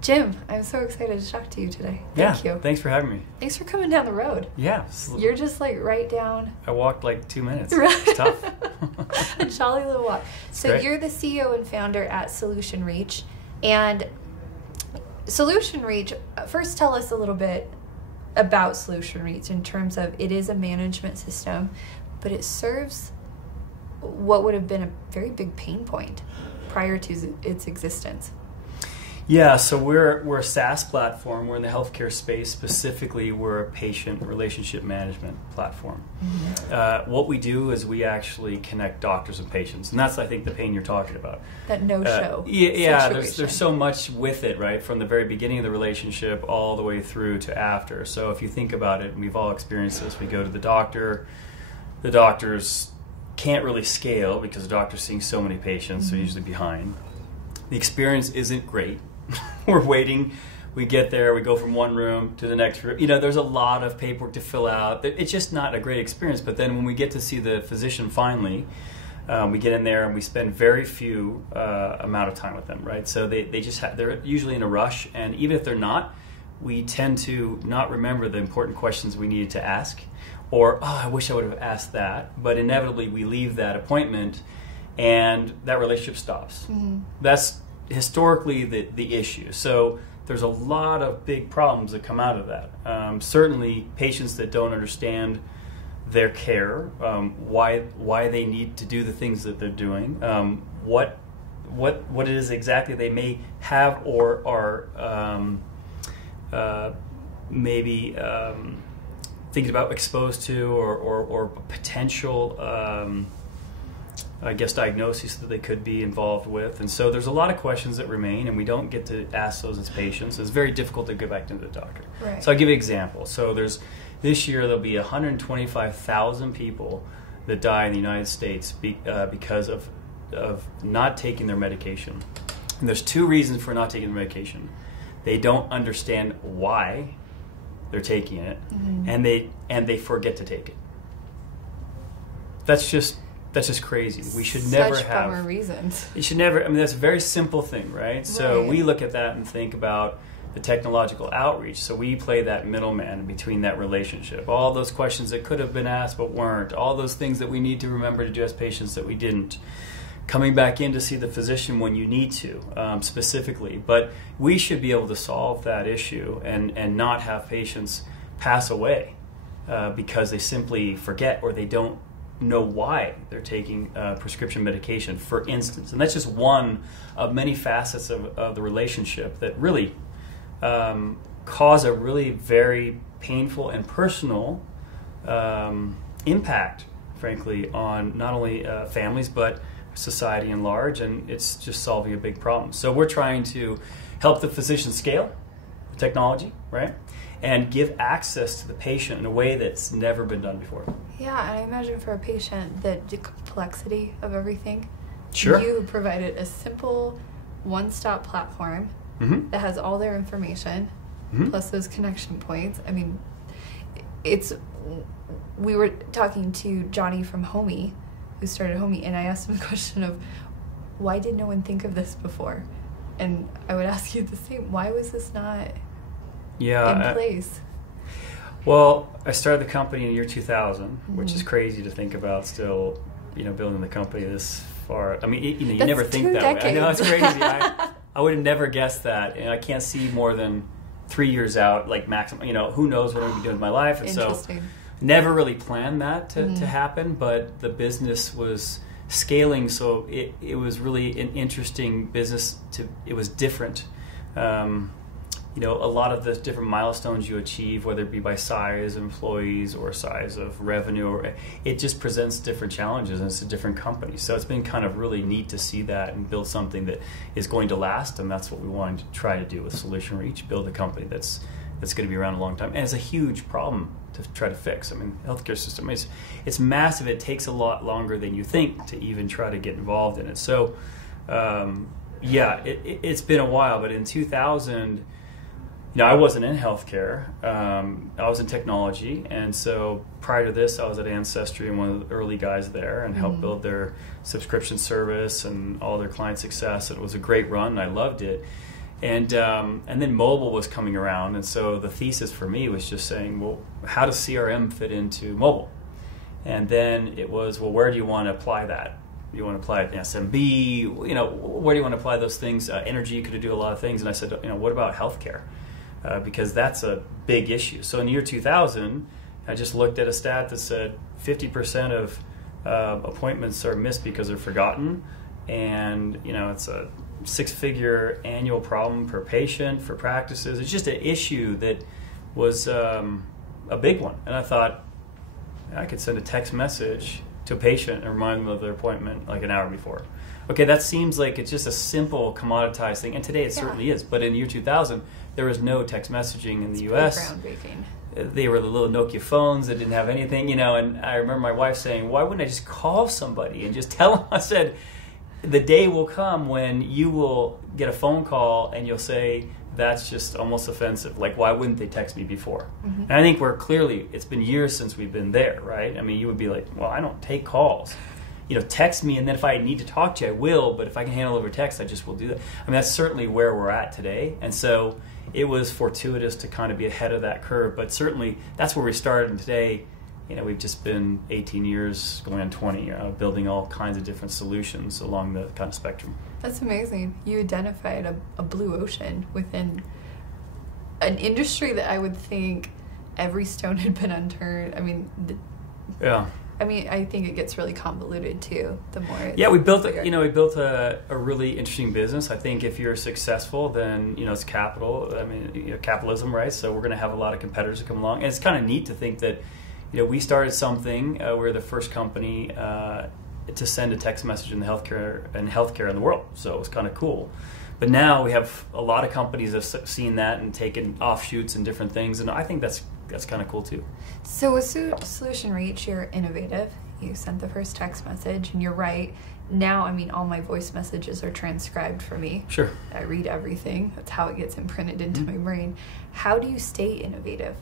Jim, I'm so excited to talk to you today. Thank you. Thanks for having me. Thanks for coming down the road. Yeah. You're just like right down. I walked like 2 minutes. It's tough. A jolly little walk. So Great. You're the CEO and founder at Solutionreach. And Solutionreach, first tell us a little bit about Solutionreach in terms of it is a management system, but it serves what would have been a very big pain point prior to its existence. Yeah, so we're a SaaS platform. We're in the healthcare space. Specifically, we're a patient relationship management platform. Mm-hmm. What we do is we actually connect doctors and patients, and that's, I think, the pain you're talking about. That no-show Yeah, there's so much with it, right? From the very beginning of the relationship all the way through to after. So if you think about it, we've all experienced this. We go to the doctor. The doctors can't really scale because the doctor's seeing so many patients, so they're usually behind. The experience isn't great. We're waiting. We get there. We go from one room to the next room. There's a lot of paperwork to fill out. It's just not a great experience. But then when we get to see the physician finally, we get in there and we spend very few amount of time with them, right? So they're usually in a rush. And even if they're not, we tend to not remember the important questions we needed to ask. Or, I wish I would have asked that. But inevitably, we leave that appointment and that relationship stops. Mm-hmm. That's historically the issue. So there's a lot of big problems that come out of that. Certainly patients that don't understand their care, why they need to do the things that they're doing, what it is exactly they may have or are maybe thinking about exposed to or potential diagnoses that they could be involved with. And so there's a lot of questions that remain, and we don't get to ask those as patients. It's very difficult to go back to the doctor. Right. So I'll give you an example. So this year there'll be 125,000 people that die in the United States because of not taking their medication. And there's two reasons for not taking the medication. They don't understand why they're taking it, mm-hmm. and they forget to take it. That's just crazy. We should never have. Such bummer reasons. You should never. That's a very simple thing, right? So we look at that and think about the technological outreach. So we play that middleman between that relationship. All those questions that could have been asked but weren't. All those things that we need to remember to do as patients that we didn't. Coming back in to see the physician when you need to, specifically. But we should be able to solve that issue and not have patients pass away because they simply forget or they don't know why they're taking prescription medication, for instance. And that's just one of many facets of the relationship that really cause a really very painful and personal impact, frankly, on not only families but society in large, and it's just solving a big problem. So we're trying to help the physician scale the technology, right? And give access to the patient in a way that's never been done before. Yeah, and I imagine for a patient the complexity of everything. Sure. You provided a simple one-stop platform mm-hmm. that has all their information, mm-hmm. plus those connection points. I mean, we were talking to Johnny from Homey, who started Homey, and I asked him the question of, why did no one think of this before? And I would ask you the same. Why was this not in place? Well, I started the company in the year 2000, mm-hmm. which is crazy to think about still, building the company this far. I mean, you never think that decades. way. I know, it's crazy. I would have never guessed that. And I can't see more than 3 years out, like maximum. Who knows what I'm going to be doing with my life. And so never really planned that to happen, but the business was scaling, so it was really an interesting business. It was different. A lot of the different milestones you achieve, whether it be by size of employees or size of revenue, it just presents different challenges, and it's a different company. So it's been kind of really neat to see that and build something that is going to last, and that's what we wanted to try to do with Solutionreach, build a company that's going to be around a long time. And it's a huge problem to try to fix. I mean, the healthcare system it's massive. It takes a lot longer than you think to even try to get involved in it. So, it's been a while. But in 2000, I wasn't in healthcare. I was in technology, and so prior to this, I was at Ancestry and one of the early guys there, and helped build their subscription service and all their client success. And it was a great run. And I loved it. And then mobile was coming around, and so the thesis for me was just saying, well, how does CRM fit into mobile? And then it was, well, where do you want to apply that? You want to apply it in SMB? Where do you want to apply those things? Energy could do a lot of things. And I said, what about healthcare? Because that's a big issue. So in the year 2000, I just looked at a stat that said 50% of appointments are missed because they're forgotten, and it's a 6-figure annual problem per patient for practices. It's just an issue that was a big one. And I thought, I could send a text message to a patient and remind them of their appointment like an hour before. Okay, that seems like it's just a simple commoditized thing, and today it certainly is. But in the year 2000, there was no text messaging in the U.S. Groundbreaking. They were the little Nokia phones that didn't have anything, and I remember my wife saying, why wouldn't I just call somebody and just tell them? I said, the day will come when you will get a phone call and you'll say, that's just almost offensive. Like, why wouldn't they text me before? Mm-hmm. And I think it's been years since we've been there, right? I mean, you would be like, well, I don't take calls. Text me, and then if I need to talk to you, I will, but if I can handle over text, I just will do that. I mean, that's certainly where we're at today. And so it was fortuitous to kind of be ahead of that curve, but certainly that's where we started. And today, we've just been 18 years, going on 20, building all kinds of different solutions along the kind of spectrum. That's amazing. You identified a blue ocean within an industry that I would think every stone had been unturned. I mean, I think it gets really convoluted too. The more we built a really interesting business. I think if you're successful, then it's capital. I mean, capitalism, right? So we're going to have a lot of competitors that come along, and it's kind of neat to think that we started something. We're the first company to send a text message in the healthcare in the world. So it was kind of cool. But now we have a lot of companies that have seen that and taken offshoots and different things, and I think that's kind of cool too. So with Solutionreach, you're innovative. You sent the first text message, and you're right. Now, I mean, all my voice messages are transcribed for me. Sure. I read everything. That's how it gets imprinted into my brain. How do you stay innovative?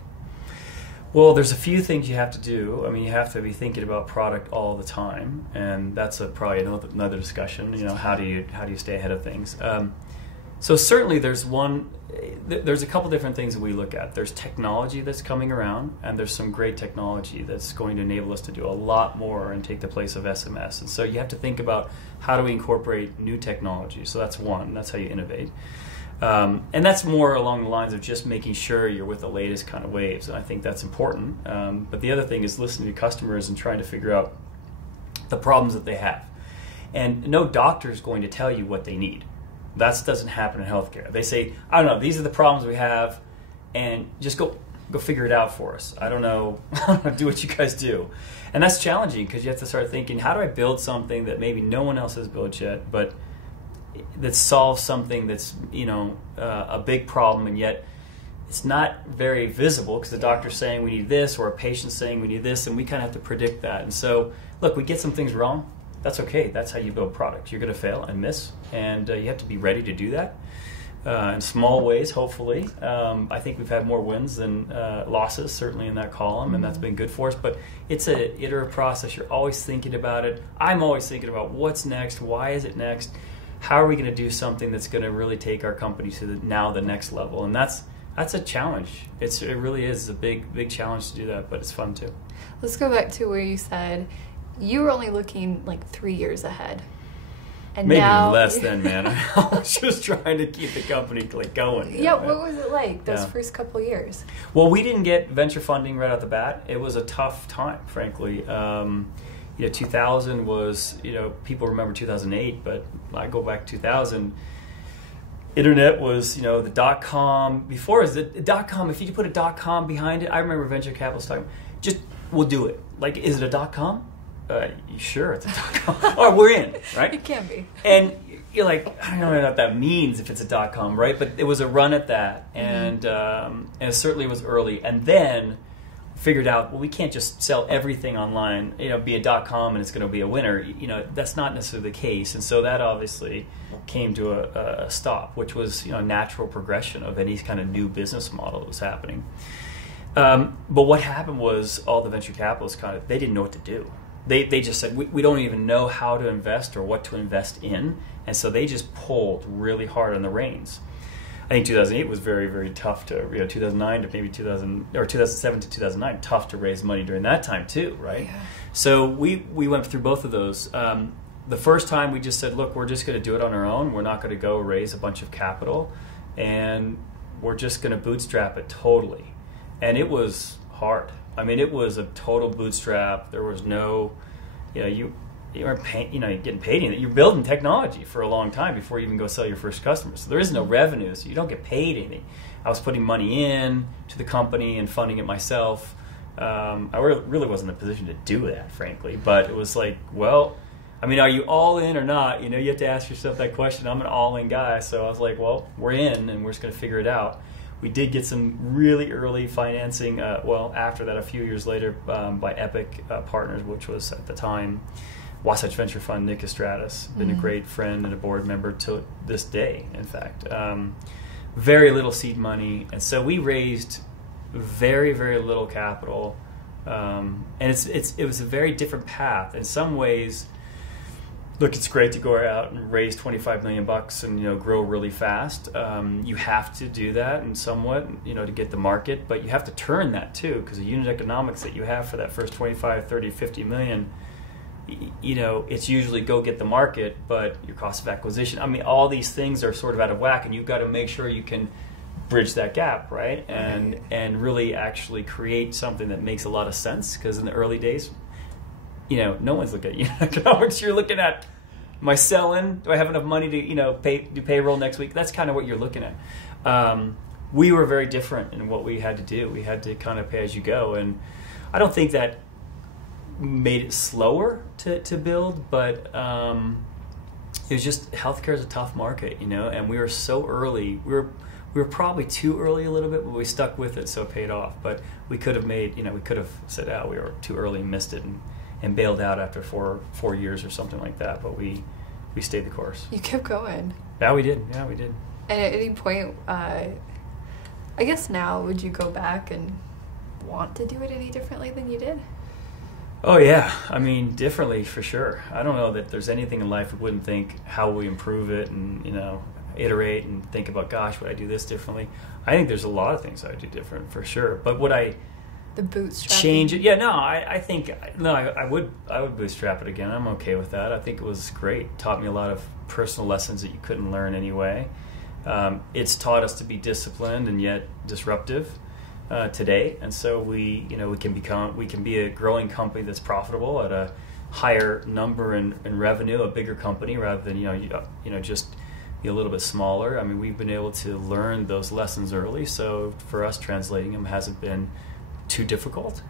Well, there's a few things you have to do. I mean, you have to be thinking about product all the time, and that's probably another discussion. How do you stay ahead of things? So certainly there's a couple different things that we look at. There's technology that's coming around, and there's some great technology that's going to enable us to do a lot more and take the place of SMS. And so you have to think about how do we incorporate new technology. So that's one. That's how you innovate. And that's more along the lines of just making sure you're with the latest kind of waves, and I think that's important. But the other thing is listening to customers and trying to figure out the problems that they have. And no doctor is going to tell you what they need. That doesn't happen in healthcare. They say, I don't know, these are the problems we have, and just go figure it out for us. I don't know, do what you guys do. And that's challenging because you have to start thinking, how do I build something that maybe no one else has built yet, but that solves something that's a big problem, and yet it's not very visible because the doctor's saying we need this, or a patient's saying we need this, and we kind of have to predict that. And so, look, we get some things wrong. That's okay. That's how you build product. You're going to fail and miss, and you have to be ready to do that in small ways, hopefully. I think we've had more wins than losses, certainly in that column, and that's been good for us. But it's an iterative process. You're always thinking about it. I'm always thinking about what's next, why is it next, how are we going to do something that's going to really take our company to the next level? And that's a challenge. It really is a big challenge to do that, but it's fun too. Let's go back to where you said you were only looking like 3 years ahead. And maybe now, less than, man. I was just trying to keep the company going. Yeah, what was it like those first couple of years? Well, we didn't get venture funding right out the bat. It was a tough time, frankly. 2000 was, people remember 2008, but I go back to 2000. Internet was, the .com. Before, is the .com, if you put a .com behind it, I remember venture capitalists talking, just, we'll do it. Like, is it a .com? Sure, it's a .com. Or we're in, right? It can be. And you're like, I don't know what that means if it's a .com, right? But it was a run at that, and it certainly was early. And then figured out, well, we can't just sell everything online, be a .com and it's going to be a winner. That's not necessarily the case. And so that obviously came to a stop, which was a natural progression of any kind of new business model that was happening. But what happened was all the venture capitalists they didn't know what to do. They just said, we don't even know how to invest or what to invest in. And so they just pulled really hard on the reins. I think 2008 was very, very tough to, 2009 to maybe 2007 to 2009, tough to raise money during that time too, right? Yeah. So we went through both of those. The first time we just said, look, we're just going to do it on our own. We're not going to go raise a bunch of capital, and we're just going to bootstrap it totally. And it was hard. I mean, it was a total bootstrap. There was no, you aren't paying, you're getting paid anything. You're building technology for a long time before you even go sell your first customer. So there is no revenue, so you don't get paid anything. I was putting money in to the company and funding it myself. I really wasn't in a position to do that, frankly. But it was like, well, I mean, are you all in or not? You have to ask yourself that question. I'm an all-in guy, so I was like, well, we're in, and we're just going to figure it out. We did get some really early financing, after that, a few years later, by Epic Partners, which was at the time Wasatch Venture Fund. Nick Estratis, been a great friend and a board member to this day, in fact. Very little seed money, and so we raised very, very little capital, and it was a very different path. In some ways, look, it's great to go out and raise $25 million and grow really fast. You have to do that and somewhat, to get the market, but you have to turn that too, because the unit economics that you have for that first 25, 30, 50 million, it's usually go get the market, but your cost of acquisition, I mean, all these things are sort of out of whack, and you've got to make sure you can bridge that gap, right? And really actually create something that makes a lot of sense, because in the early days, no one's looking at unit economics. You're looking at, am I selling? Do I have enough money to do payroll next week? That's kind of what you're looking at. We were very different in what we had to do. We had to kind of pay as you go, and I don't think that made it slower to build, but it was just, healthcare is a tough market, and we were so early. We were probably too early a little bit, but we stuck with it, so it paid off. But we could have we could have said, we were too early and missed it, and bailed out after 4 years or something like that. But we stayed the course. You kept going. Yeah, we did. And at any point, I guess now, would you go back and want to do it any differently than you did? Oh yeah, I mean, differently for sure. I don't know that there's anything in life we wouldn't think how we improve it and iterate and think about, gosh, would I do this differently? I think there's a lot of things I would do different for sure. But would I the bootstrap change it? Yeah, no, I think I would bootstrap it again. I'm okay with that. I think it was great. It taught me a lot of personal lessons that you couldn't learn anyway. It's taught us to be disciplined and yet disruptive today, and so we can be a growing company that's profitable at a higher number in revenue, a bigger company rather than just be a little bit smaller. I mean, we've been able to learn those lessons early, so for us translating them hasn't been too difficult,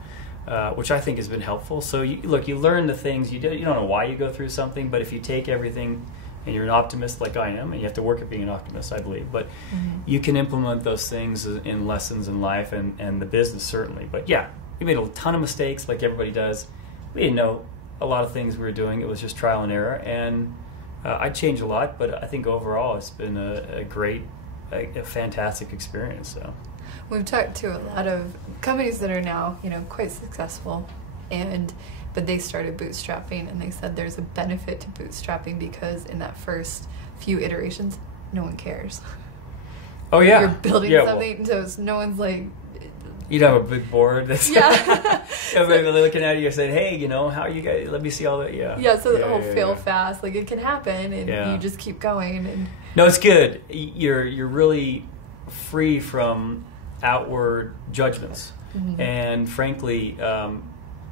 which I think has been helpful. So you learn the things you don't know why you go through something, but if you take everything and you're an optimist like I am, and you have to work at being an optimist, I believe, but you can implement those things in lessons in life and the business certainly. But yeah, we made a ton of mistakes like everybody does. We didn't know a lot of things we were doing. It was just trial and error, and I'd change a lot, but I think overall it's been a great, a fantastic experience. So we've talked to a lot of companies that are now quite successful, but they started bootstrapping, and they said there's a benefit to bootstrapping because in that first few iterations, no one cares. Oh yeah, you're building something, so no one's like. You'd have a big board that's everybody so, looking at you and saying, hey, how are you guys? Let me see all that. So the whole fail fast, like it can happen, and you just keep going. And no, it's good. You're really free from outward judgments, and frankly,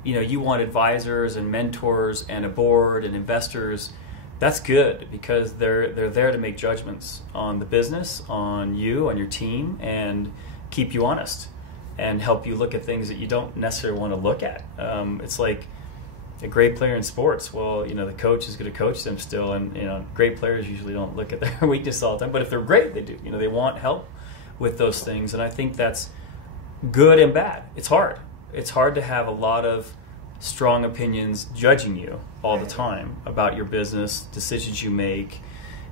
you want advisors and mentors and a board and investors. That's good because they're there to make judgments on the business, on you, on your team, and keep you honest and help you look at things that you don't necessarily want to look at. It's like a great player in sports. Well, the coach is going to coach them still, and great players usually don't look at their weakness all the time. But if they're great, they do. They want help with those things, and I think that's good and bad. It's hard. It's hard to have a lot of strong opinions judging you all the time about your business, decisions you make.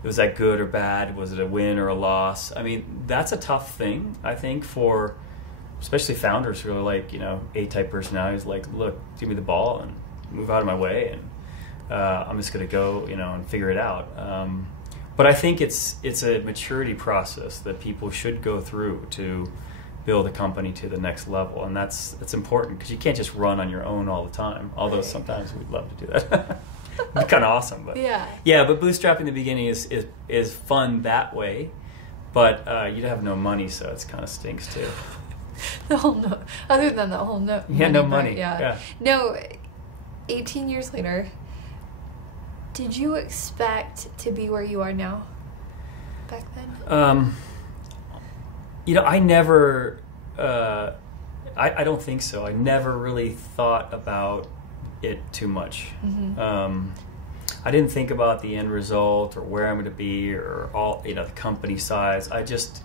Was that good or bad? Was it a win or a loss? I mean, that's a tough thing, I think, for especially founders who are like, A-type personalities, like, look, give me the ball and move out of my way, and I'm just going to go, and figure it out. But I think it's a maturity process that people should go through to build a company to the next level, and that's important because you can't just run on your own all the time. Although sometimes we'd love to do that. It'd be kind of awesome, but but bootstrapping in the beginning is fun that way. But you'd have no money, so it kind of stinks too. Other than the whole no. No money. Yeah. No. 18 years later, did you expect to be where you are now? Back then. I never. I don't think so. I never really thought about it too much. Mm-hmm. I didn't think about the end result or where I'm going to be or all the company size. I just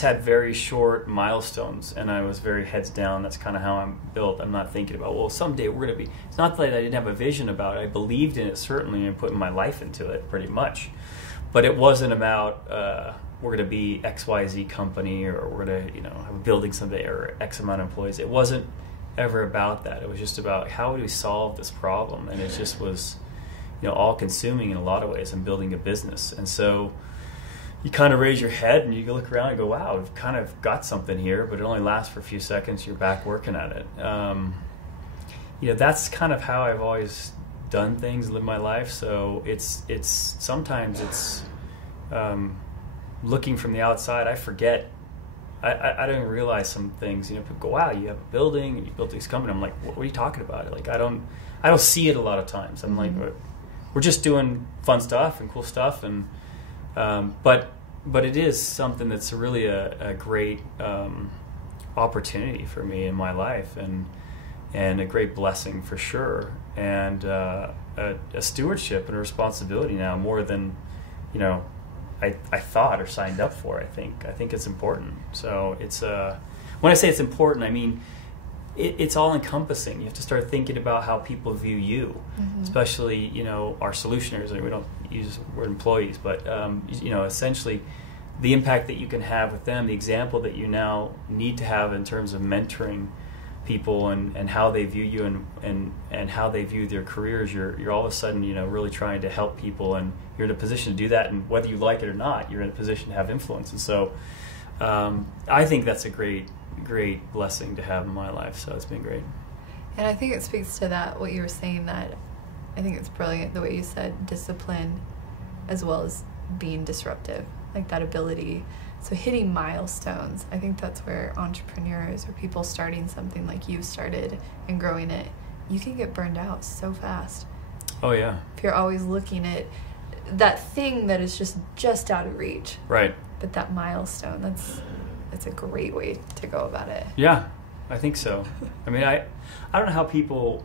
had very short milestones, and I was very heads down. That's kind of how I'm built. I'm not thinking about, well, someday we're going to be. It's not that I didn't have a vision about it. I believed in it certainly and put my life into it pretty much, but it wasn't about we're going to be XYZ company or we're going to have a building someday or X amount of employees. It wasn't ever about that. It was just about how do we solve this problem, and it just was all consuming in a lot of ways and building a business. And so you kind of raise your head and you look around and go, wow, we've kind of got something here, but it only lasts for a few seconds. You're back working at it. That's kind of how I've always done things, lived my life. So it's sometimes it's looking from the outside. I forget. I don't realize some things. People go, wow, you have a building and you built this company. I'm like, what are you talking about? Like, I don't see it a lot of times. I'm like, we're just doing fun stuff and cool stuff, and but it is something that's really a great opportunity for me in my life, and a great blessing for sure, and a stewardship and a responsibility now more than I thought or signed up for. I think it's important. So it's when I say it's important, I mean it's all encompassing. You have to start thinking about how people view you, especially our solutioners. We don't use the word employees, but essentially the impact that you can have with them, the example that you now need to have in terms of mentoring people and how they view you and how they view their careers. You're all of a sudden really trying to help people, and you're in a position to do that, and whether you like it or not, you're in a position to have influence. And so I think that's a great blessing to have in my life. So it's been great. And I think it speaks to that, what you were saying, that I think it's brilliant the way you said discipline as well as being disruptive, like that ability. So hitting milestones, I think that's where entrepreneurs or people starting something like you started and growing it, you can get burned out so fast. Oh yeah. If you're always looking at that thing that is just out of reach. Right. But that milestone, that's a great way to go about it. Yeah, I think so. I mean, I don't know how people.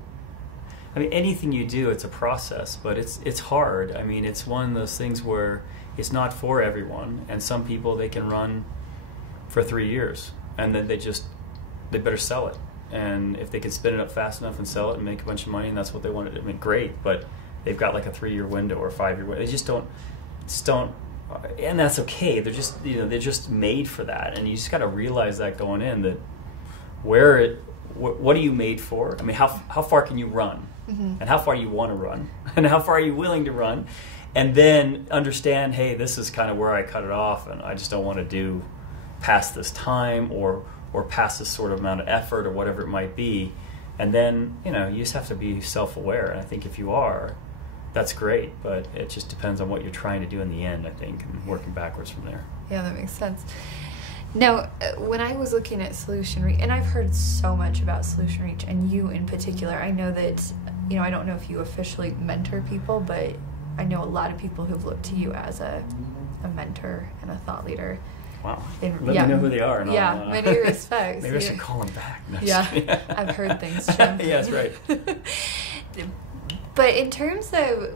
I mean, anything you do, it's a process, but it's hard. I mean, it's one of those things where it's not for everyone, and some people, they can run for 3 years, and then they better sell it. And if they can spin it up fast enough and sell it and make a bunch of money, and that's what they want to do, I mean, great. But they've got like a 3-year window or a 5-year window. They just don't. And that's okay. They're just made for that, and you just got to realize that going in, that what are you made for? I mean, how far can you run, and how far do you want to run, and how far are you willing to run, and then understand, hey, this is kind of where I cut it off, and I just don't want to do past this time or past this sort of amount of effort or whatever it might be, and then you just have to be self-aware. And I think if you are, that's great, but it just depends on what you're trying to do in the end, I think, and working backwards from there. Yeah, that makes sense. Now, when I was looking at Solutionreach, and I've heard so much about Solutionreach, and you in particular, I know that, I don't know if you officially mentor people, but I know a lot of people who've looked to you as a mentor and a thought leader. Wow. Let me know who they are. And many respects. Maybe I should call them back. Yeah, I've heard things, Jim. Yes, right. But in terms of,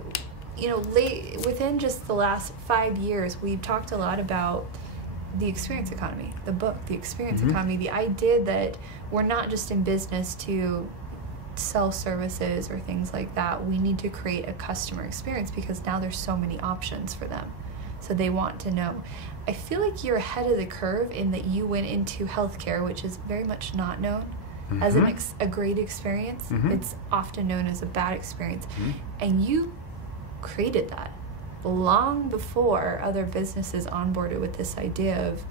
within just the last 5 years, we've talked a lot about the experience economy, the book, the experience economy, the idea that we're not just in business to sell services or things like that. We need to create a customer experience because now there's so many options for them. So they want to know. I feel like you're ahead of the curve in that you went into healthcare, which is very much not known as a great experience. It's often known as a bad experience. And you created that. long before other businesses onboarded with this idea of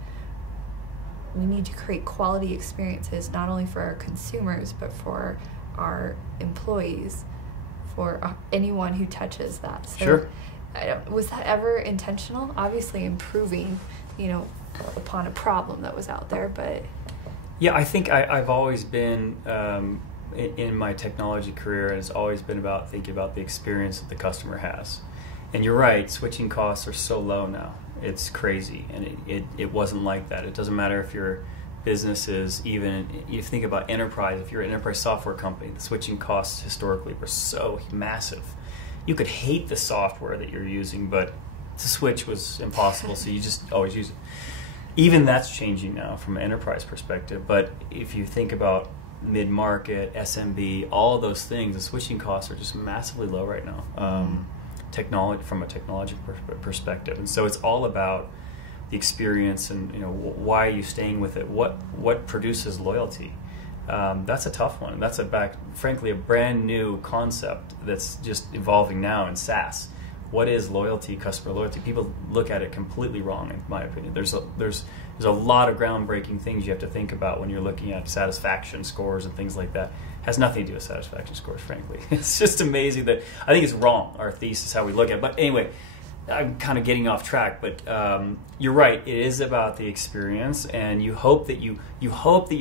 we need to create quality experiences not only for our consumers but for our employees, for anyone who touches that. So sure. Was that ever intentional? Obviously improving, upon a problem that was out there, but... Yeah, I think I've always been, in my technology career, it's always been about thinking about the experience that the customer has. And you're right, switching costs are so low now. It's crazy, and it wasn't like that. It doesn't matter if your business is even, you think about enterprise, if you're an enterprise software company, the switching costs historically were so massive. You could hate the software that you're using, but to switch was impossible, so you just always use it. Even that's changing now from an enterprise perspective, but if you think about mid-market, SMB, all of those things, the switching costs are just massively low right now. Technology from a technology perspective, and so it's all about the experience and why are you staying with it? What produces loyalty? That's a tough one. That's frankly a brand new concept that's just evolving now in SaaS. What is loyalty, customer loyalty? People look at it completely wrong, in my opinion. There's a lot of groundbreaking things you have to think about when you're looking at satisfaction scores and things like that. Has nothing to do with satisfaction scores, frankly. It's just amazing that I think it's wrong, our thesis, how we look at it. But anyway, I'm kind of getting off track, but you're right. It is about the experience, and you hope that you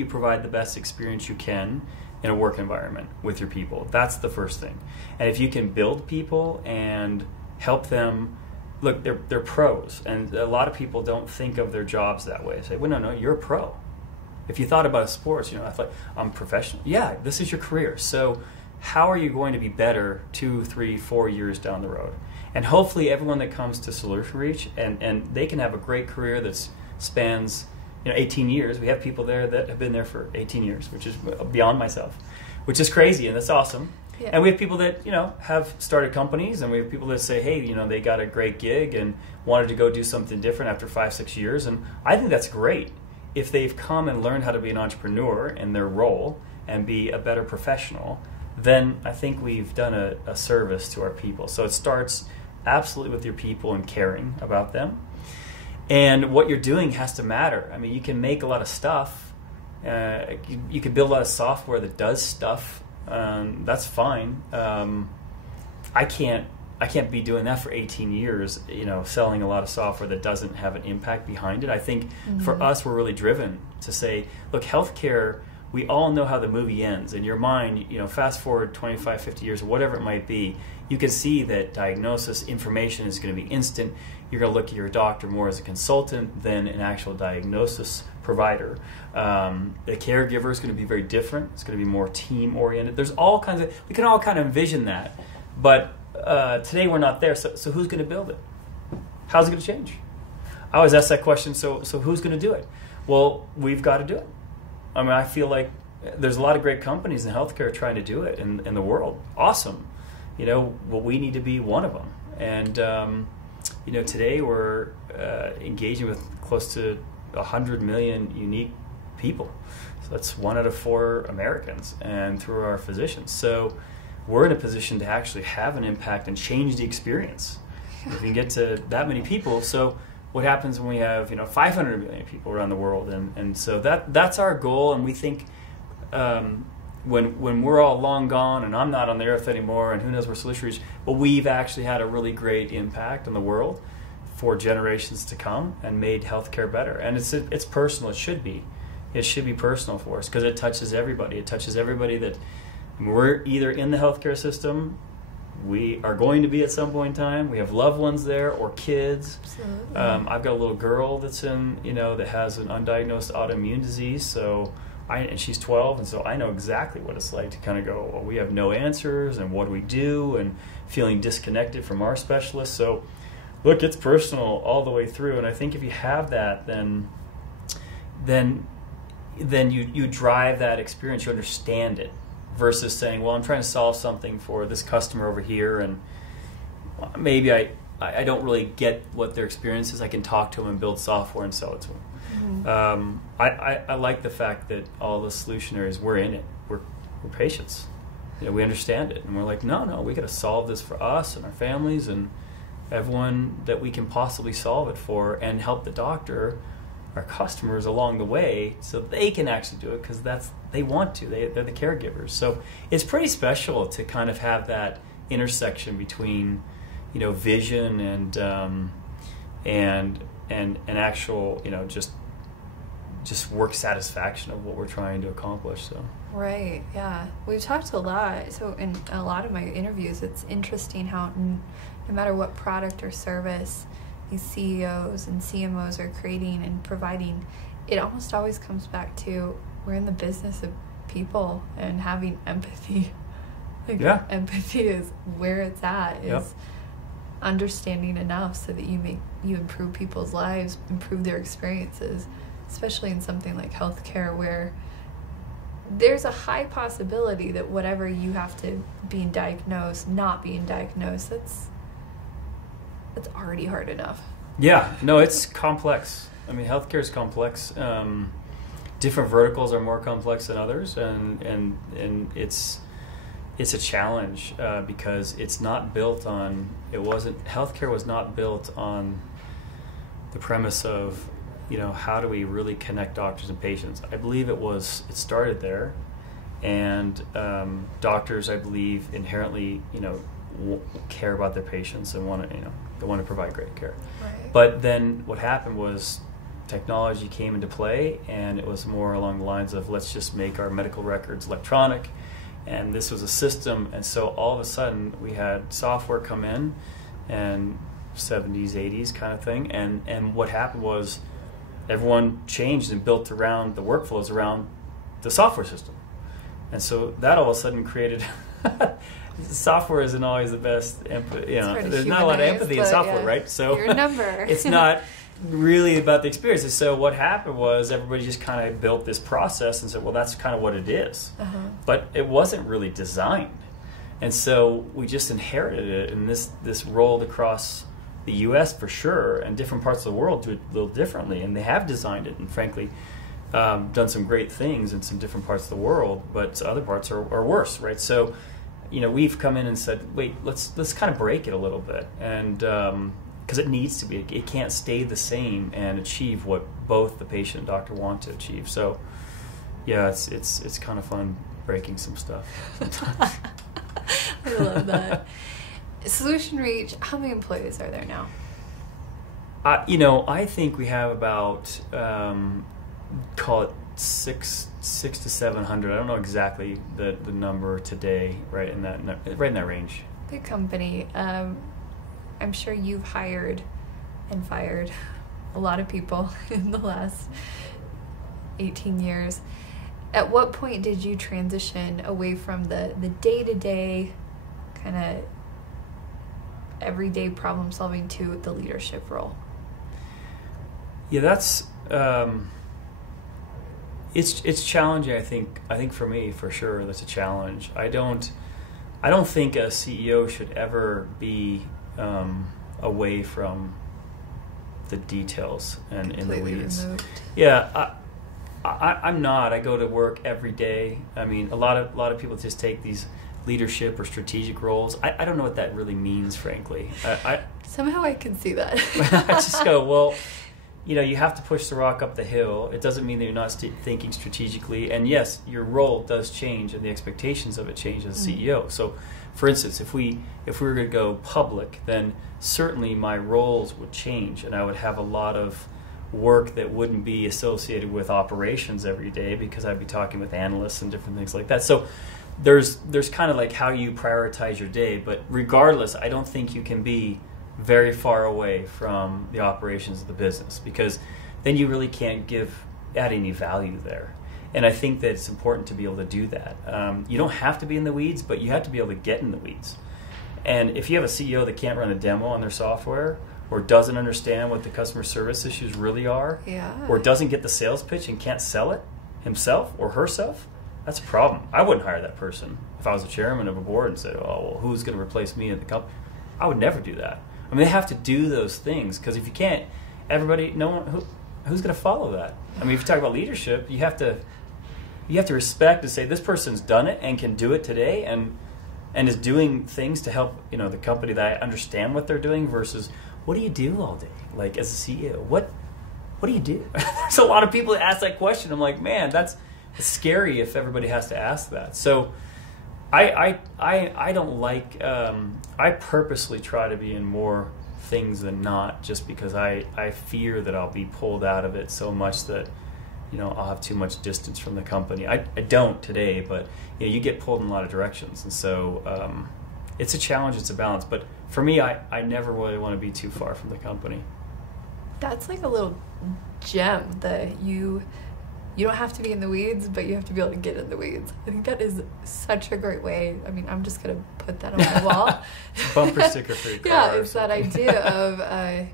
provide the best experience you can in a work environment with your people. That's the first thing. And if you can build people and help them, look, they're pros, and a lot of people don't think of their jobs that way. They say, well, no, you're a pro. If you thought about sports, I thought, I'm professional. Yeah, this is your career. So how are you going to be better 2, 3, 4 years down the road? And hopefully everyone that comes to Solutionreach, and they can have a great career that spans 18 years. We have people there that have been there for 18 years, which is beyond myself, which is crazy, and that's awesome. Yeah. And we have people that have started companies, and we have people that say, hey, they got a great gig and wanted to go do something different after 5, 6 years, and I think that's great. If they've come and learned how to be an entrepreneur in their role and be a better professional, then I think we've done a service to our people. So it starts absolutely with your people and caring about them. And what you're doing has to matter. I mean, you can make a lot of stuff. You can build a lot of software that does stuff. That's fine. I can't be doing that for 18 years, selling a lot of software that doesn't have an impact behind it. I think for us, we're really driven to say, look, healthcare, we all know how the movie ends. In your mind, fast forward 25, 50 years, or whatever it might be, you can see that diagnosis information is going to be instant. You're going to look at your doctor more as a consultant than an actual diagnosis provider. The caregiver is going to be very different. It's going to be more team-oriented. There's all kinds of, we can all kind of envision that. But today we're not there, so who's going to build it? How's it going to change? I always ask that question, so who's going to do it? Well, we've got to do it. I mean, I feel like there's a lot of great companies in healthcare trying to do it in the world. Awesome. Well, we need to be one of them. And, today we're engaging with close to 100 million unique people. So that's 1 out of 4 Americans, and through our physicians. So we're in a position to actually have an impact and change the experience. If we can get to that many people, so what happens when we have 500 million people around the world, and so that's our goal. And we think when we're all long gone and I'm not on the earth anymore, and who knows where Solutionreach, well, we've actually had a really great impact on the world for generations to come and made healthcare better. And it's personal. It should be personal for us because it touches everybody. It touches everybody that we're either in the healthcare system, we are going to be at some point in time. We have loved ones there or kids. Absolutely. I've got a little girl that's that has an undiagnosed autoimmune disease. And she's 12, and so I know exactly what it's like to kind of go, well, we have no answers, and what do we do, and feeling disconnected from our specialists. So, look, it's personal all the way through, and I think if you have that, then you drive that experience, you understand it, versus saying, well, I'm trying to solve something for this customer over here, and maybe I don't really get what their experience is. I can talk to them and build software and sell it to them. Mm-hmm. I like the fact that all the solutionaries, we're in it. We're patients. We understand it, and we're like, no, we got to solve this for us and our families, and everyone that we can possibly solve it for, and help the doctor, our customers, along the way, so they can actually do it, because they want to. They're the caregivers. So it's pretty special to kind of have that intersection between, vision and actual, just work satisfaction of what we're trying to accomplish. So right, yeah, we've talked a lot. So in a lot of my interviews, it's interesting how no matter what product or service these CEOs and CMOs are creating and providing, it almost always comes back to, we're in the business of people and having empathy. Empathy is where it's at, is understanding enough so that you improve people's lives, improve their experiences, especially in something like healthcare, where there's a high possibility that whatever you have to being diagnosed, not being diagnosed, that's already hard enough. Yeah, no, it's complex. I mean, healthcare is complex. Different verticals are more complex than others, and it's a challenge because it's not built on. Healthcare was not built on the premise of, how do we really connect doctors and patients. I believe it started there, and doctors, I believe, inherently, care about their patients and they want to provide great care. Right. But then what happened was technology came into play, and it was more along the lines of, let's just make our medical records electronic. And this was a system, and so all of a sudden we had software come in, and 70s, 80s kind of thing, and what happened was everyone changed and built around the workflows around the software system. And so that all of a sudden created software isn't always the best. There's not a lot of empathy in software, right? So your number. It's not really about the experience. And so what happened was everybody just kind of built this process and said, well, that's kind of what it is. Uh-huh. But it wasn't really designed. And so we just inherited it, and this rolled across the U.S. for sure, and different parts of the world do it a little differently. And they have designed it, and frankly, done some great things in some different parts of the world, but other parts are worse, right? So, we've come in and said, wait, let's kind of break it a little bit, and because it needs to be, it can't stay the same and achieve what both the patient and doctor want to achieve. So, yeah, it's kind of fun breaking some stuff sometimes. I love that. Solutionreach, how many employees are there now? I think we have about call it 600 to 700. I don't know exactly the number today, right in that range. Big company. I'm sure you've hired and fired a lot of people in the last 18 years. At what point did you transition away from the day-to-day kind of everyday problem solving to the leadership role? Yeah, that's it's challenging. I think for me, for sure, that's a challenge. I don't think a CEO should ever be away from the details and in the weeds. Removed. Yeah, I'm not. I go to work every day. I mean, a lot of people just take these leadership or strategic roles. I don't know what that really means, frankly. Somehow I can see that. I just go, well, you have to push the rock up the hill. It doesn't mean that you're not thinking strategically. And yes, your role does change, and the expectations of it change as a CEO. So, for instance, if we were going to go public, then certainly my roles would change, and I would have a lot of work that wouldn't be associated with operations every day, because I'd be talking with analysts and different things like that. So there's kind of like how you prioritize your day. But regardless, I don't think you can be very far away from the operations of the business, because then you really can't add any value there. And I think that it's important to be able to do that. You don't have to be in the weeds, but you have to be able to get in the weeds. And if you have a CEO that can't run a demo on their software, or doesn't understand what the customer service issues really are, or doesn't get the sales pitch and can't sell it himself or herself, that's a problem. I wouldn't hire that person if I was a chairman of a board and said, oh, well, who's going to replace me at the company? I would never do that. I mean, they have to do those things, because if you can't, who's going to follow that? I mean, if you talk about leadership, you have to respect and say, this person's done it and can do it today, and and is doing things to help, the company that I understand what they're doing versus what do you do all day? Like as a CEO, what do you do? There's a lot of people that ask that question. I'm like, man, it's scary if everybody has to ask that. So I don't like, I purposely try to be in more things than not, just because I fear that I'll be pulled out of it so much that, I'll have too much distance from the company. I don't today, but you get pulled in a lot of directions. And so it's a challenge, it's a balance. But for me, I never really want to be too far from the company. That's like a little gem that you don't have to be in the weeds, but you have to be able to get in the weeds. I think that is such a great way. I mean, I'm just going to put that on my wall. Bumper sticker for your car. Yeah, it's that idea of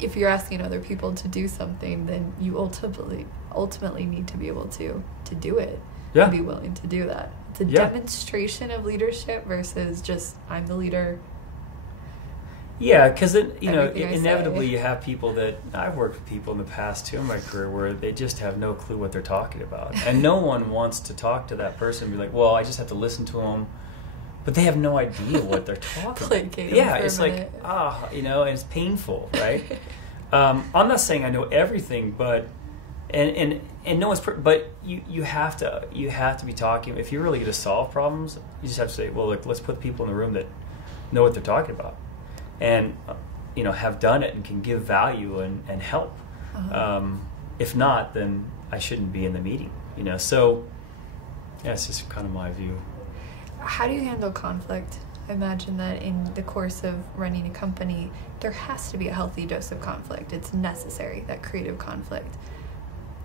if you're asking other people to do something, then you ultimately need to be able to do it. Yeah. And be willing to do that. It's a demonstration of leadership versus just, I'm the leader. Yeah, because inevitably you have people that, I've worked with people in the past too in my career where they just have no clue what they're talking about. And no one wants to talk to that person and be like, well, I just have to listen to them. But they have no idea what they're talking about. Yeah, it's like, and it's painful, right? I'm not saying I know everything, but and no one's but you have to be talking. If you're really going to solve problems, you just have to say, well, look, let's put people in the room that know what they're talking about, and have done it and can give value and help. If not, then I shouldn't be in the meeting. So it's just kind of my view. How do you handle conflict? I imagine that in the course of running a company, there has to be a healthy dose of conflict. It's necessary, that creative conflict.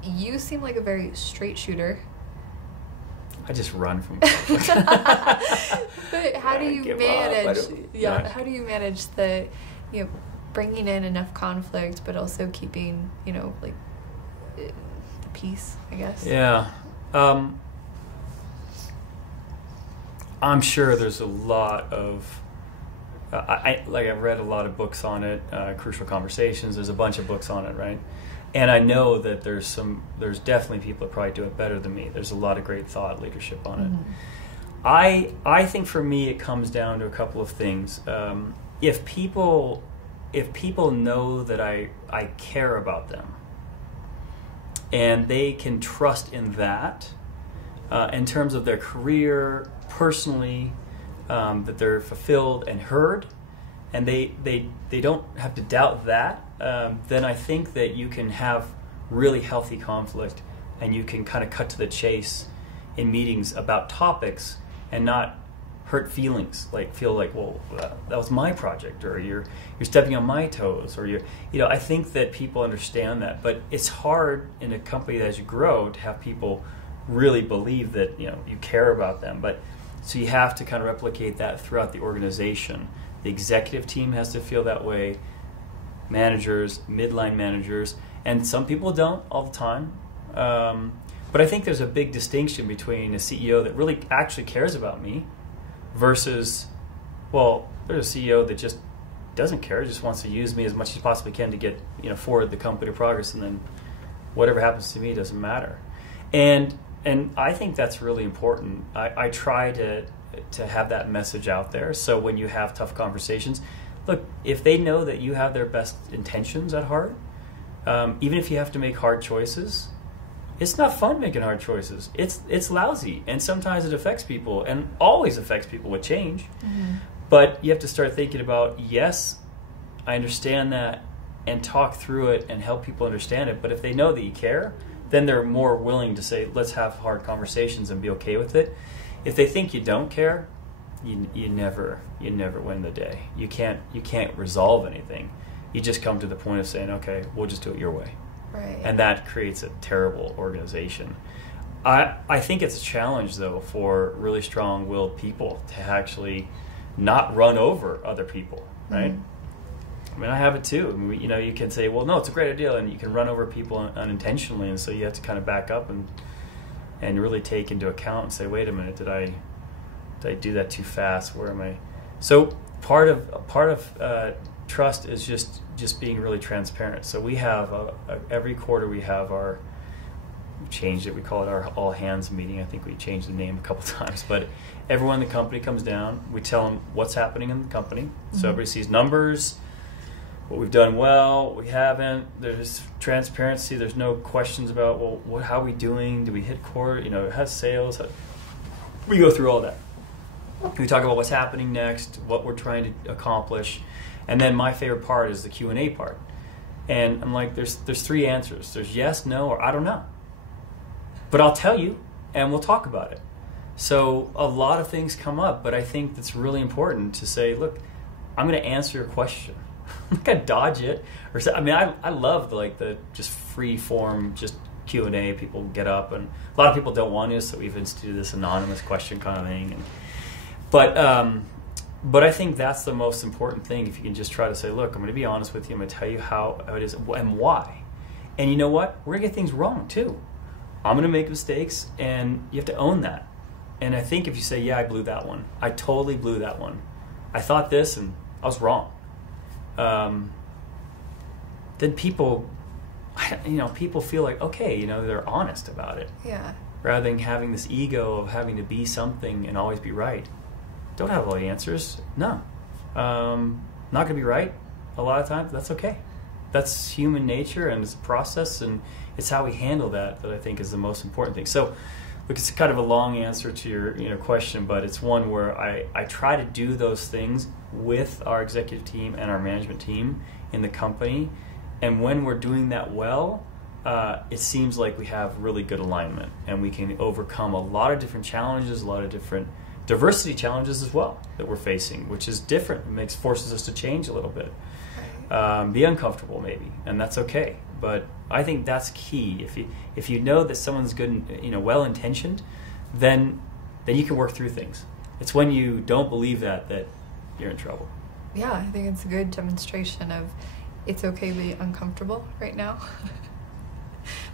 You seem like a very straight shooter. I just run from conflict. But how do you manage? How do you manage the, bringing in enough conflict, but also keeping, like the peace, I guess. Yeah. I'm sure there's a lot of, I've read a lot of books on it, Crucial Conversations, there's a bunch of books on it, right? And I know that there's definitely people that probably do it better than me. There's a lot of great thought leadership on it. I think for me it comes down to a couple of things. If people know that I care about them, and they can trust in that, in terms of their career, personally, that they're fulfilled and heard, and they don't have to doubt that, then I think that you can have really healthy conflict, and you can kind of cut to the chase in meetings about topics and not hurt feelings, feel like, well, that was my project, or you're stepping on my toes, or I think that people understand that, but it's hard in a company that as you grow to have people really believe that you care about them. But so you have to kind of replicate that throughout the organization. The executive team has to feel that way, managers, midline managers, and some people don't all the time. But I think there's a big distinction between a CEO that really actually cares about me versus, well, there's a CEO that just doesn't care, just wants to use me as much as he possibly can to get forward the company progress, and then whatever happens to me doesn't matter. And I think that's really important. I try to have that message out there. So when you have tough conversations, look, if they know that you have their best intentions at heart, even if you have to make hard choices, it's not fun making hard choices. It's lousy, and sometimes it affects people, and always affects people with change. But you have to start thinking about, yes, I understand that, and talk through it and help people understand it. But if they know that you care, then they're more willing to say, let's have hard conversations and be okay with it. If they think you don't care, you never win the day. You can't resolve anything. You just come to the point of saying, okay, we'll just do it your way. Right. And that creates a terrible organization. I think it's a challenge, though, for really strong-willed people to actually not run over other people, right? I mean, I have it too. I mean, you can say, well, no, it's a great idea, and you can run over people unintentionally, and so you have to kind of back up and really take into account and say, wait a minute, did I do that too fast? Where am I? So part of trust is just being really transparent. So we have every quarter we have our we've changed it. We call it our all hands meeting. I think we changed the name a couple times, but everyone in the company comes down. We tell them what's happening in the company. So everybody sees numbers, what we've done well, what we haven't. There's transparency. There's no questions about, well, how are we doing? Do we hit core? How's sales? We go through all that. We talk about what's happening next, what we're trying to accomplish, and then my favorite part is the Q&A part. And I'm like, there's three answers. There's yes, no, or I don't know. But I'll tell you, and we'll talk about it. So a lot of things come up, but I think it's really important to say, look, I'm going to answer your question. I'm not going to dodge it. I love the just free form, just Q&A. People get up, and a lot of people don't want to, so we've instituted this anonymous question kind of thing. But I think that's the most important thing. If you can just try to say, look, I'm going to be honest with you. I'm going to tell you how it is and why. And you know what? We're going to get things wrong too. I'm going to make mistakes, and you have to own that. And I think if you say, yeah, I blew that one. I totally blew that one. I thought this, and I was wrong. Then people feel like, okay, they're honest about it. Yeah. Rather than having this ego of having to be something and always be right. Don't have all the answers. No. Not going to be right a lot of times. That's okay. That's human nature, and it's a process, and it's how we handle that I think is the most important thing. So, look, it's kind of a long answer to your question, but it's one where I try to do those things with our executive team and our management team in the company. And when we're doing that well, it seems like we have really good alignment, and we can overcome a lot of different challenges, a lot of different diversity challenges as well that we're facing, which is different. It forces us to change a little bit, be uncomfortable maybe, and that's okay. But I think that's key. If you know that someone's good, well intentioned, then you can work through things. It's when you don't believe that you're in trouble. Yeah, I think it's a good demonstration of it's okay to be uncomfortable right now.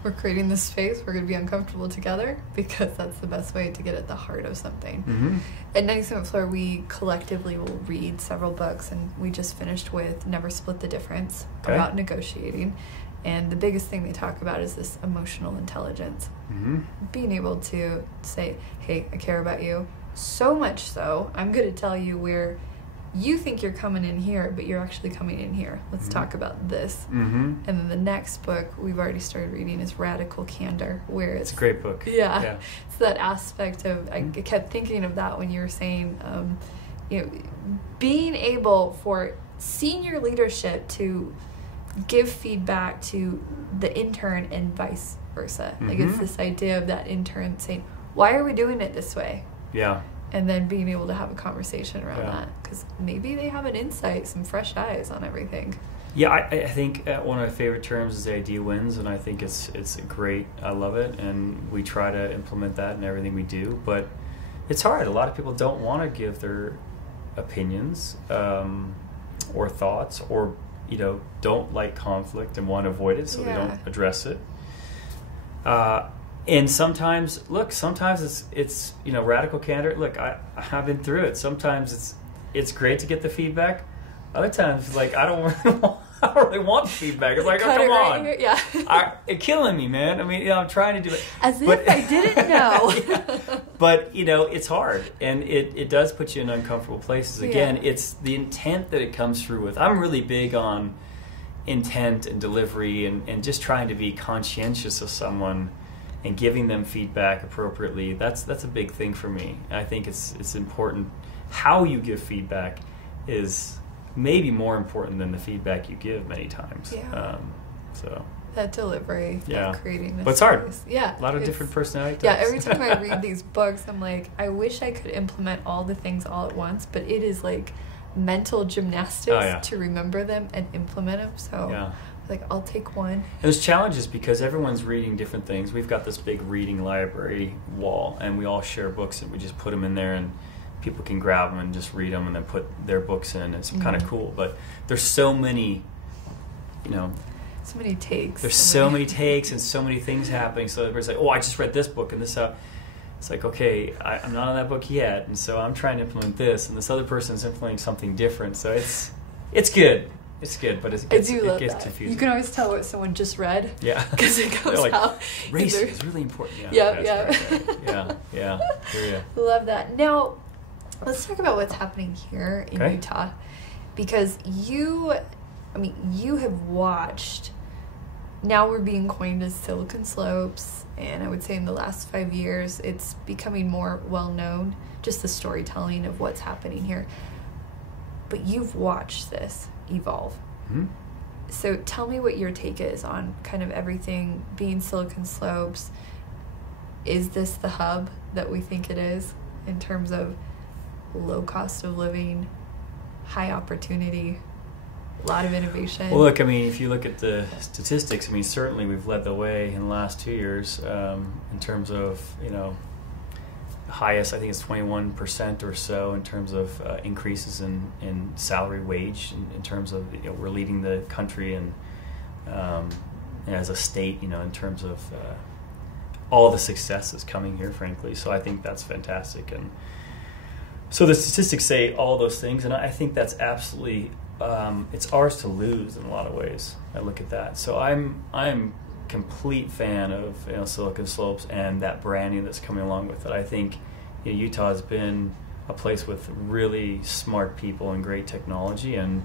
We're creating this space. We're going to be uncomfortable together because that's the best way to get at the heart of something. Mm-hmm. At 97 Floor, we collectively will read several books, and we just finished with Never Split the Difference, about negotiating. And the biggest thing they talk about is this emotional intelligence. Mm-hmm. Being able to say, hey, I care about you. So much so, I'm going to tell you where you think you're coming in here, but you're actually coming in here. Let's talk about this. Mm-hmm. And then the next book we've already started reading is Radical Candor, where it's a great book. Yeah. It's that aspect of, I kept thinking of that when you were saying, being able for senior leadership to give feedback to the intern and vice versa. Mm-hmm. Like, it's this idea of that intern saying, why are we doing it this way? Yeah. And then being able to have a conversation around that, because maybe they have an insight, some fresh eyes on everything. Yeah, I think one of my favorite terms is the idea wins, and I think it's great. I love it, and we try to implement that in everything we do. But it's hard. A lot of people don't want to give their opinions or thoughts, or don't like conflict and want to avoid it, so they don't address it. And sometimes it's radical candor. Look, I've been through it. Sometimes it's great to get the feedback. Other times, I don't really want feedback. It's like, oh, come on, it's killing me, man. I mean, I'm trying to do it as if I didn't know. Yeah. But it's hard, and it does put you in uncomfortable places. Again, it's the intent that it comes through with. I'm really big on intent and delivery, and just trying to be conscientious of someone and giving them feedback appropriately. That's a big thing for me. And I think it's important. How you give feedback is maybe more important than the feedback you give many times. Yeah. So that delivery, that creating this but it's hard. Space. Yeah. A lot of different personality types. Yeah, every time I read these books, I'm like, I wish I could implement all the things all at once, but it is like mental gymnastics to remember them and implement them. So I'll take one. And there's challenges because everyone's reading different things. We've got this big reading library wall, and we all share books, and we just put them in there, and people can grab them and just read them and then put their books in. It's kind of cool. But there's so many, so many takes. There's so many takes and so many things happening. So everybody's like, oh, I just read this book and this out. It's like, okay, I'm not on that book yet, and so I'm trying to implement this, and this other person's implementing something different. So it's good. It's good, but it I do love gets that. confusing. You can always tell what someone just read. Yeah. Because it goes like, out. Race is really important. Yeah. Yeah. Hear ya. Love that. Now, let's talk about what's happening here in Utah. Because you have watched, now we're being coined as Silicon Slopes, and I would say in the last 5 years, it's becoming more well-known, just the storytelling of what's happening here. But you've watched this evolve. Mm-hmm. So tell me what your take is on kind of everything being Silicon Slopes. Is this the hub that we think it is in terms of low cost of living, high opportunity, a lot of innovation? Well, look, I mean, if you look at the statistics, I mean, certainly we've led the way in the last 2 years in terms of, highest, I think it's 21% or so in terms of increases in salary wage, in terms of, we're leading the country and as a state, in terms of all the success is coming here, frankly. So I think that's fantastic. And so the statistics say all those things, and I think that's absolutely, it's ours to lose in a lot of ways. I look at that. So I'm complete fan of Silicon Slopes and that branding that's coming along with it. I think Utah has been a place with really smart people and great technology, and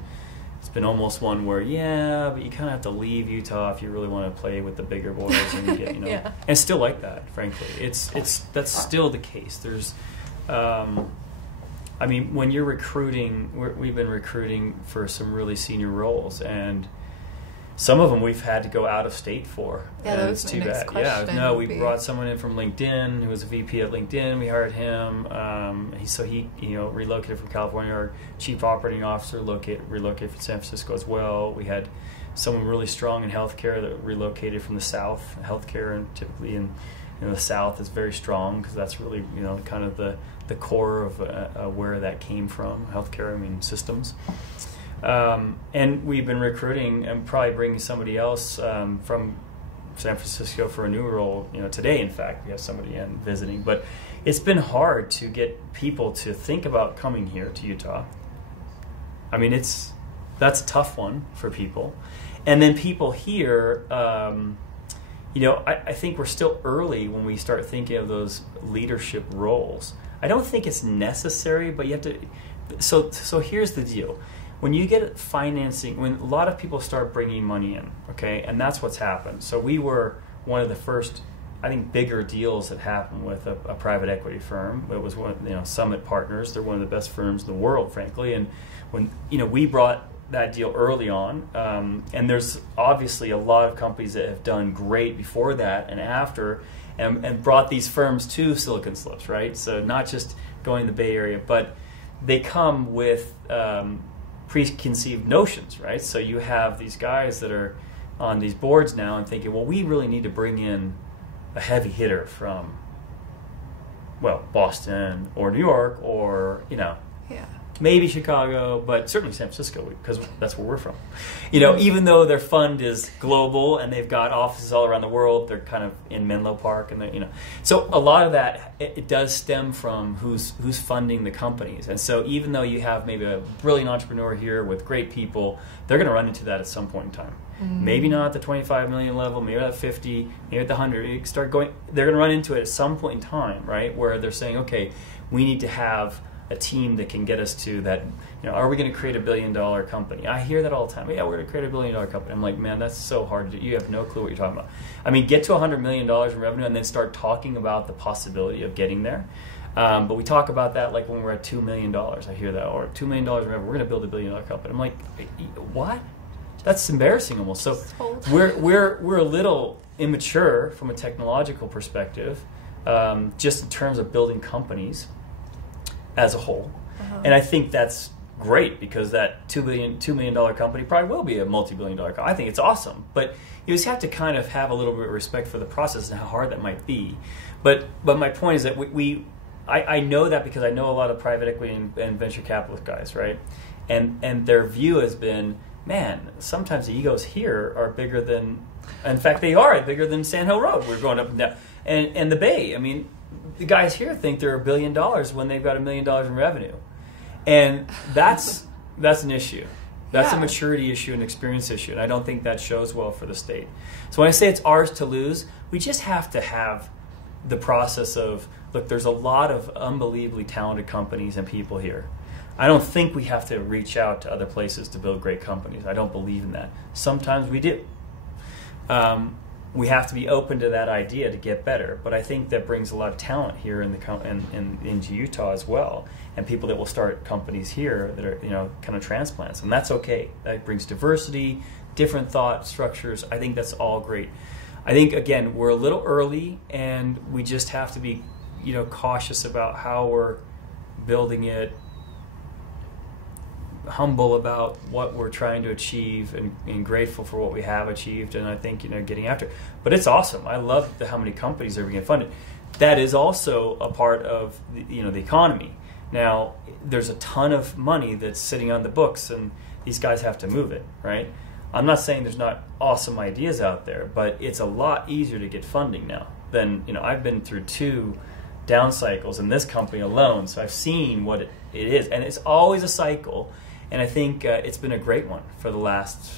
it's been almost one where but you kind of have to leave Utah if you really want to play with the bigger boys and get and still like that, frankly. That's still the case. There's when you're recruiting, we've been recruiting for some really senior roles, and some of them we've had to go out of state for. Yeah, that was my next question. We brought someone in from LinkedIn who was a VP at LinkedIn. We hired him. He relocated from California. Our chief operating officer relocated from San Francisco as well. We had someone really strong in healthcare that relocated from the South. Healthcare, and typically in the South, is very strong because that's really kind of the core of where that came from. Healthcare, systems. And we've been recruiting and probably bringing somebody else from San Francisco for a new role. Today, in fact, we have somebody in visiting. But it's been hard to get people to think about coming here to Utah. That's a tough one for people. And then people here, I think we're still early when we start thinking of those leadership roles. I don't think it's necessary, but you have to. So here's the deal. When you get financing, when a lot of people start bringing money in, okay, and that's what's happened. So we were one of the first, I think, bigger deals that happened with a private equity firm. It was Summit Partners. They're one of the best firms in the world, frankly. And when we brought that deal early on, and there's obviously a lot of companies that have done great before that and after, and brought these firms to Silicon Slopes, right? So not just going to the Bay Area, but they come with preconceived notions, right? So you have these guys that are on these boards now and thinking, well, we really need to bring in a heavy hitter from, Boston or New York or, maybe Chicago, but certainly San Francisco, because that's where we're from. Even though their fund is global and they've got offices all around the world, they're kind of in Menlo Park, and so a lot of that it does stem from who's funding the companies. And so even though you have maybe a brilliant entrepreneur here with great people, they're going to run into that at some point in time. Mm-hmm. Maybe not at the 25 million level, maybe at 50, maybe at the 100. You start going, they're going to run into it at some point in time, right? Where they're saying, okay, we need to have a team that can get us to that, are we going to create $1 billion company? I hear that all the time. Yeah, we're going to create $1 billion company. I'm like, man, that's so hard to do. You have no clue what you're talking about. Get to $100 million in revenue and then start talking about the possibility of getting there. But we talk about that like when we're at $2 million. I hear that, or $2 million in revenue, we're going to build $1 billion company. I'm like, what? That's embarrassing almost. So we're a little immature from a technological perspective, just in terms of building companies as a whole. Uh-huh. And I think that's great because that $2 million company probably will be a multi-billion dollar company. I think it's awesome. But you just have to kind of have a little bit of respect for the process and how hard that might be. But my point is that I know that because I know a lot of private equity and venture capitalist guys, right? And their view has been, man, sometimes the egos here are bigger than, in fact, they are bigger than Sand Hill Road. We're going up and down. And the Bay, the guys here think they're $1 billion when they've got $1 million in revenue. And that's an issue. That's a Yeah. maturity issue and experience issue, and I don't think that shows well for the state. So when I say it's ours to lose, we just have to have the process of, look, there's a lot of unbelievably talented companies and people here. I don't think we have to reach out to other places to build great companies. I don't believe in that. Sometimes we do. We have to be open to that idea to get better. But I think that brings a lot of talent here into Utah as well, and people that will start companies here that are kind of transplants, and that's okay. That brings diversity, different thought structures. I think that's all great. I think again we're a little early, and we just have to be cautious about how we're building it, humble about what we're trying to achieve, and grateful for what we have achieved, and I think getting after it. But it's awesome. I love how many companies are being funded. That is also a part of the economy. Now there's a ton of money that's sitting on the books, and these guys have to move it, right? I'm not saying there's not awesome ideas out there, but it's a lot easier to get funding now than I've been through 2 down cycles in this company alone, so I've seen what it is, and it's always a cycle. And I think it's been a great one for the last,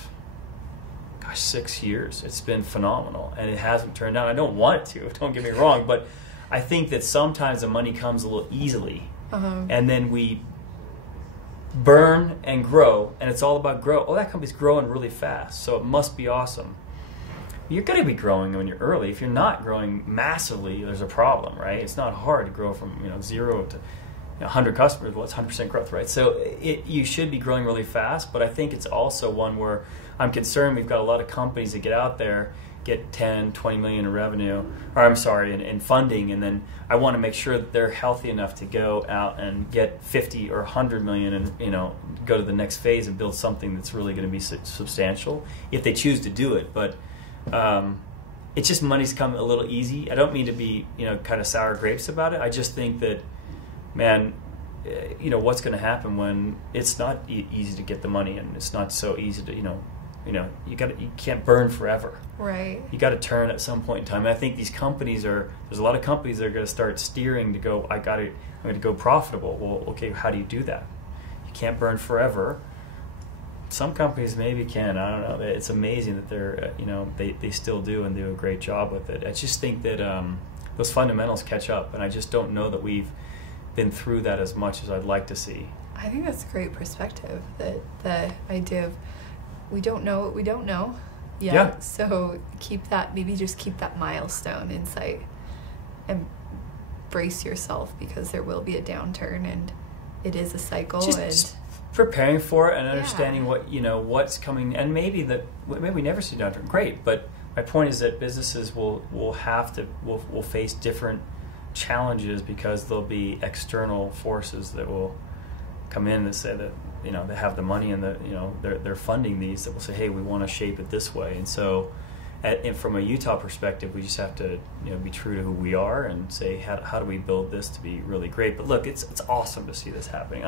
6 years. It's been phenomenal, and it hasn't turned out. I don't want it to, don't get me wrong, but I think that sometimes the money comes a little easily, and then we burn and grow, and it's all about grow. Oh, that company's growing really fast, so it must be awesome. You're going to be growing when you're early. If you're not growing massively, there's a problem, right? It's not hard to grow from 0 to 100 customers. Well, it's 100% growth, right? So you should be growing really fast, but I think it's also one where I'm concerned we've got a lot of companies that get out there, get 10, 20 million in revenue, or I'm sorry, in funding, and then I want to make sure that they're healthy enough to go out and get 50 or 100 million and go to the next phase and build something that's really going to be substantial if they choose to do it. But it's just money's come a little easy. I don't mean to be kind of sour grapes about it. I just think that, man, what's going to happen when it's not easy to get the money, and it's not so easy to you can't burn forever. Right. You got to turn at some point in time. And I think these companies there's a lot of companies that are going to start steering to go, I'm going to go profitable. Well, okay, how do you do that? You can't burn forever. Some companies maybe can. I don't know. It's amazing that they're they still do and do a great job with it. I just think that those fundamentals catch up, and I just don't know that we've been through that as much as I'd like to see. I think that's a great perspective, that the idea of we don't know what we don't know yet. Yeah. So keep that milestone in sight and brace yourself, because there will be a downturn, and it is a cycle. Just preparing for it and understanding what's coming, and maybe we never see a downturn. Great, but my point is that businesses will face different challenges, because there'll be external forces that will come in and say that they have the money and they're funding these, that will say, hey, we want to shape it this way. And so and from a Utah perspective, we just have to be true to who we are and say, how do we build this to be really great. But look, it's awesome to see this happening.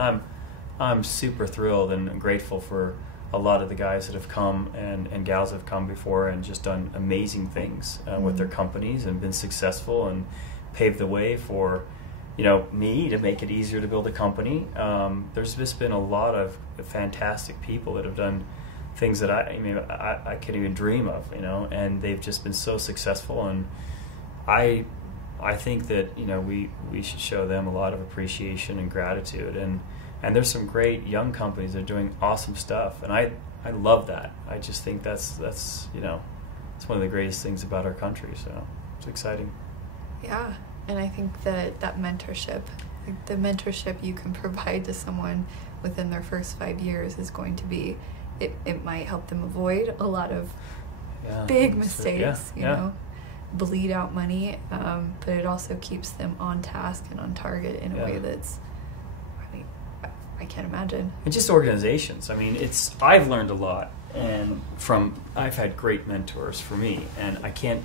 I'm super thrilled and grateful for a lot of the guys that have come and gals that have come before and just done amazing things with their companies and been successful and paved the way for me to make it easier to build a company. There's just been a lot of fantastic people that have done things that I can't even dream of, and they've just been so successful. And I think that we should show them a lot of appreciation and gratitude. And there's some great young companies that are doing awesome stuff, and I love that. I just think that's it's one of the greatest things about our country. So it's exciting. Yeah, and I think that mentorship, the mentorship you can provide to someone within their first 5 years is going to be, it might help them avoid a lot of big mistakes, bleed out money, but it also keeps them on task and on target in a way that's, I can't imagine. And just organizations. I've learned a lot, and I've had great mentors for me, and I can't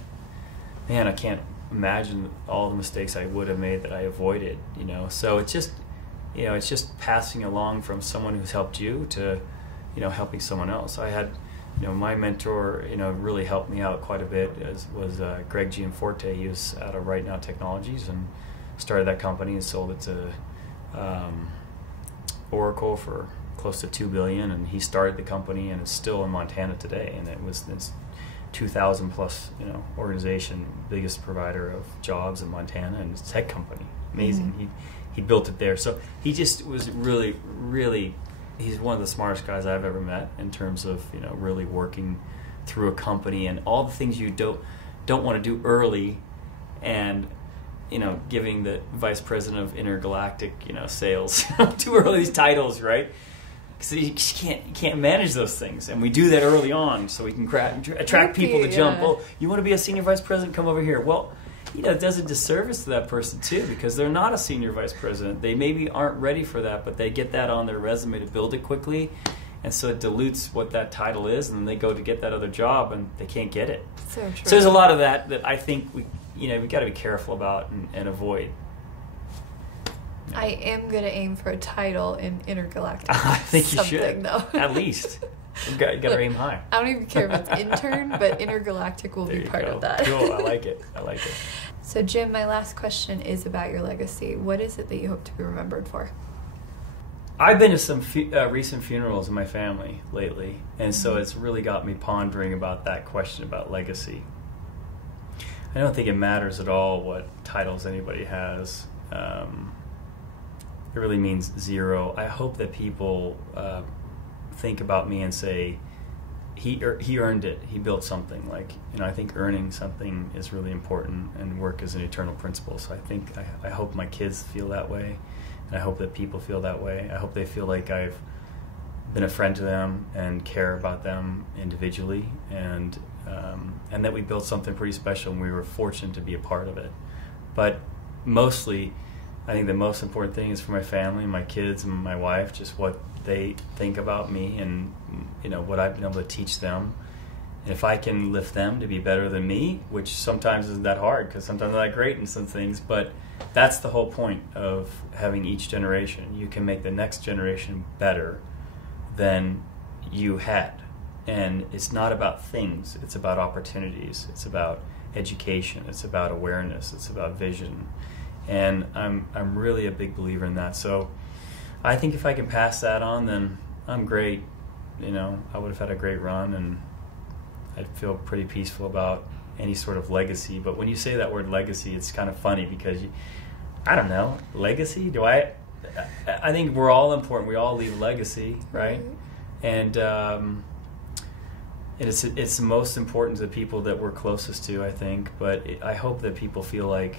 imagine all the mistakes I would have made that I avoided, So it's just passing along from someone who's helped you to, helping someone else. I had, my mentor, really helped me out quite a bit, was Greg Gianforte. He was out of Right Now Technologies and started that company and sold it to Oracle for close to $2 billion, and he started the company, and it's still in Montana today. And it was this 2,000 plus, organization, biggest provider of jobs in Montana, and it's a tech company. Amazing. Mm-hmm. He built it there. So he just was really, really, he's one of the smartest guys I've ever met in terms of, really working through a company and all the things you don't want to do early, and giving the vice president of intergalactic sales too early these titles, right? Because you can't manage those things, and we do that early on so we can attract people to jump. Oh, you want to be a senior vice president? Come over here. Well, it does a disservice to that person too, because they're not a senior vice president. They maybe aren't ready for that, but they get that on their resume to build it quickly. And so it dilutes what that title is, and then they go to get that other job, and they can't get it. So true. So there's a lot of that I think we got to be careful about and avoid. I am going to aim for a title in intergalactic. I think you should, though. At least. You got to aim high. I don't even care if it's intern, but intergalactic will be part of that. Cool. I like it. So, Jim, my last question is about your legacy. What is it that you hope to be remembered for? I've been to some recent funerals in my family lately, and so it's really got me pondering about that question about legacy. I don't think it matters at all what titles anybody has. It really means zero. I hope that people think about me and say, he earned it. He built something. I think earning something is really important, and work is an eternal principle. So I hope my kids feel that way. And I hope that people feel that way. I hope they feel like I've been a friend to them and care about them individually, and that we built something pretty special, and we were fortunate to be a part of it. But mostly, I think the most important thing is for my family, my kids, and my wife, just what they think about me, and what I've been able to teach them. And if I can lift them to be better than me, which sometimes isn't that hard, because sometimes I'm not great in some things, but that's the whole point of having each generation. You can make the next generation better than you had. And it's not about things, it's about opportunities, it's about education, it's about awareness, it's about vision. And I'm really a big believer in that. So I think if I can pass that on, then I'm great. I would have had a great run, and I'd feel pretty peaceful about any sort of legacy. But when you say that word legacy, it's kind of funny, because I don't know, legacy? I think we're all important. We all leave legacy, right? And it's the most important to the people that we're closest to, I think. But I hope that people feel like,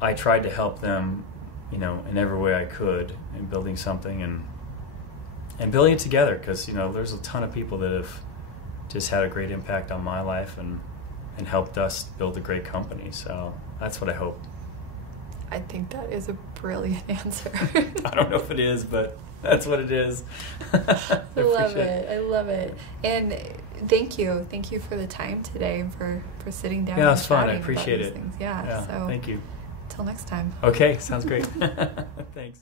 I tried to help them, in every way I could in building something and building it together, because, there's a ton of people that have just had a great impact on my life and helped us build a great company. So that's what I hope. I think that is a brilliant answer. I don't know if it is, but that's what it is. I love it. And thank you for the time today, and for sitting down. Yeah, it's fun. I appreciate it. Yeah, so thank you. Till next time. Okay, sounds great. Thanks.